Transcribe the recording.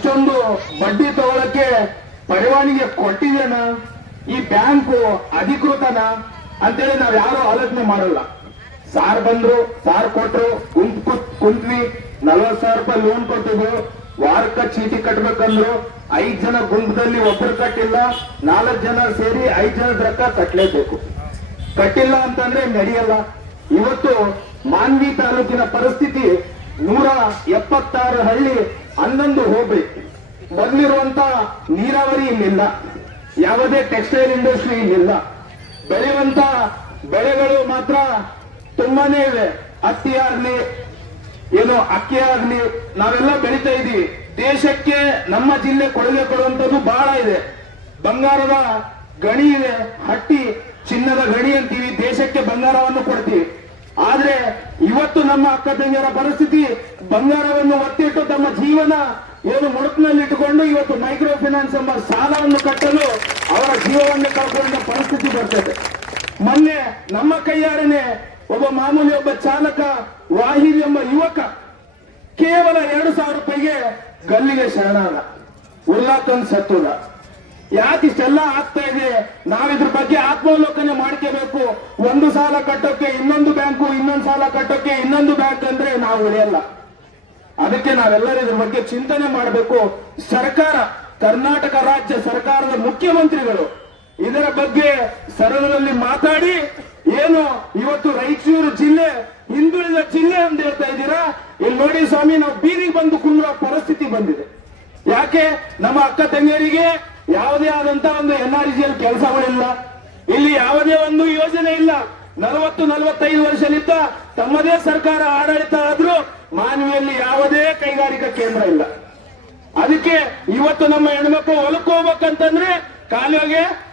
ಇಷ್ಟೊಂದು ಬಡ್ಡಿ ತಗೊಳಕ್ಕೆ ಪರವಾನಿಗೆ ಕೊಟ್ಟಿದ್ದೇನ, ಈ ಬ್ಯಾಂಕು ಅಧಿಕೃತನ ಅಂತೇಳಿ ನಾವ್ ಯಾರು ಆಲೋಚನೆ ಮಾಡಲ್ಲ. ಸಾರ್ ಬಂದ್ರು, ಸಾರ್ ಕೊಟ್ರು, ಕುಂತ್ವಿ, 40,000 ರೂಪಾಯಿ ಲೋನ್ ಕೊಟ್ಟಿದ್ರು, ವಾರಕ್ಕ ಚೀಟಿ ಕಟ್ಬೇಕಂದ್ರು 5 ಜನ ಗುಂಪದಲ್ಲಿ ಒಬ್ಬರು ಕಟ್ಟಿಲ್ಲ, 4 ಜನ ಸೇರಿ 5 ಜನದ ರೊಕ್ಕ ಕಟ್ಟಲೇಬೇಕು. ಕಟ್ಟಿಲ್ಲ ಅಂತಂದ್ರೆ ನಡೆಯಲ್ಲ. ಇವತ್ತು ಮಾನ್ವಿ ತಾಲೂಕಿನ ಪರಿಸ್ಥಿತಿ 176 ಹಳ್ಳಿ 11 ಹೋಬಳಿ. ಮೊದಲಿರುವಂತ ನೀರಾವರಿ ಇಲ್ಲಿಲ್ಲ, ಯಾವುದೇ ಟೆಕ್ಸ್ಟೈಲ್ ಇಂಡಸ್ಟ್ರಿ ಇಲ್ಲಿಲ್ಲ. ಬೆಳೆಯುವಂತ ಬೆಳೆಗಳು ಮಾತ್ರ ತುಂಬಾನೇ ಇವೆ. ಹತ್ತಿ ಆಗ್ಲಿ, ಏನು ಅಕ್ಕಿ ಆಗ್ಲಿ, ನಾವೆಲ್ಲ ಬೆಳಿತಾ ಇದೀವಿ. ದೇಶಕ್ಕೆ ನಮ್ಮ ಜಿಲ್ಲೆ ಕೊಡುಗೆ ಕೊಡುವಂತದ್ದು ಬಹಳ ಇದೆ. ಬಂಗಾರದ ಗಣಿ ಇದೆ, ಹಟ್ಟಿ ಚಿನ್ನದ ಗಣಿ ಅಂತೀವಿ, ದೇಶಕ್ಕೆ ಬಂಗಾರವನ್ನು ಕೊಡ್ತೀವಿ. ಆದ್ರೆ ಇವತ್ತು ನಮ್ಮ ಅಕ್ಕ ತಂಗಿಯರ ಪರಿಸ್ಥಿತಿ ಬಂಗಾರವನ್ನು ಒತ್ತಿಟ್ಟು ತಮ್ಮ ಜೀವನ ಏನು ಮುಡುಕಿನಲ್ಲಿ ಇಟ್ಟುಕೊಂಡು ಇವತ್ತು ಮೈಕ್ರೋ ಫೈನಾನ್ಸ್ ಎಂಬ ಸಾಲವನ್ನು ಕಟ್ಟಲು ಅವರ ಜೀವವನ್ನು ಕಳ್ಕೊಂಡ ಪರಿಸ್ಥಿತಿ ಬರ್ತದೆ. ಮೊನ್ನೆ ನಮ್ಮ ಕೈಯಾರನೆ ಒಬ್ಬ ಮಾಮೂಲಿ ಒಬ್ಬ ಚಾಲಕ ವಾಹಿದ್ ಎಂಬ ಯುವಕ ಕೇವಲ 2,000 ರೂಪಾಯಿಗೆ ಗಲ್ಲಿಗೆ ಶರಣಾದ, ಉಲ್ಲಾಖನ್ ಸತ್ತೋದ. ಯಾಕೆ ಇಷ್ಟೆಲ್ಲ ಆಗ್ತಾ ಇದೆ? ನಾವಿದ್ರ ಬಗ್ಗೆ ಆತ್ಮಾವಲೋಕನೆ ಮಾಡ್ಕೋಬೇಕು. ಒಂದು ಸಾಲ ಕಟ್ಟೋಕೆ ಇನ್ನೊಂದು ಬ್ಯಾಂಕು, ಇನ್ನೊಂದು ಸಾಲ ಕಟ್ಟೋಕೆ ಇನ್ನೊಂದು ಬ್ಯಾಂಕ್ ಅಂದ್ರೆ ನಾವು ಉಳಿಯಲ್ಲ. ಅದಕ್ಕೆ ನಾವೆಲ್ಲರೂ ಇದ್ರ ಬಗ್ಗೆ ಚಿಂತನೆ ಮಾಡಬೇಕು. ಸರ್ಕಾರ, ಕರ್ನಾಟಕ ರಾಜ್ಯ ಸರ್ಕಾರದ ಮುಖ್ಯಮಂತ್ರಿಗಳು ಇದರ ಬಗ್ಗೆ ಸದನದಲ್ಲಿ ಮಾತಾಡಿ, ಏನು ಇವತ್ತು ರಾಯಚೂರು ಜಿಲ್ಲೆ ಹಿಂದುಳಿದ ಜಿಲ್ಲೆ ಅಂತ ಹೇಳ್ತಾ ಇದ್ದೀರಾ, ಇಲ್ಲಿ ನೋಡಿ ಸ್ವಾಮಿ, ನಾವು ಬೀದಿಗೆ ಬಂದು ಕುಂದುವ ಪರಿಸ್ಥಿತಿ ಬಂದಿದೆ. ಯಾಕೆ? ನಮ್ಮ ಅಕ್ಕ ತಂಗಿಯರಿಗೆ ಯಾವುದೇ ಆದಂತ ಒಂದು NRGL ಕೆಲಸಗಳಿಲ್ಲ, ಇಲ್ಲಿ ಯಾವುದೇ ಒಂದು ಯೋಜನೆ ಇಲ್ಲ. 40-45 ವರ್ಷದಿಂದ ತಮ್ಮದೇ ಸರ್ಕಾರ ಆಡಳಿತ ಆದ್ರೂ ಮಾನ್ವಿಯಲ್ಲಿ ಯಾವುದೇ ಕೈಗಾರಿಕಾ ಕೇಂದ್ರ ಇಲ್ಲ. ಅದಕ್ಕೆ ಇವತ್ತು ನಮ್ಮ ಹೆಣ್ಮಕ್ಳು ಹೊಲಕ್ಕೆ ಹೋಗ್ಬೇಕಂತಂದ್ರೆ ಕಾಲುವೆಗೆ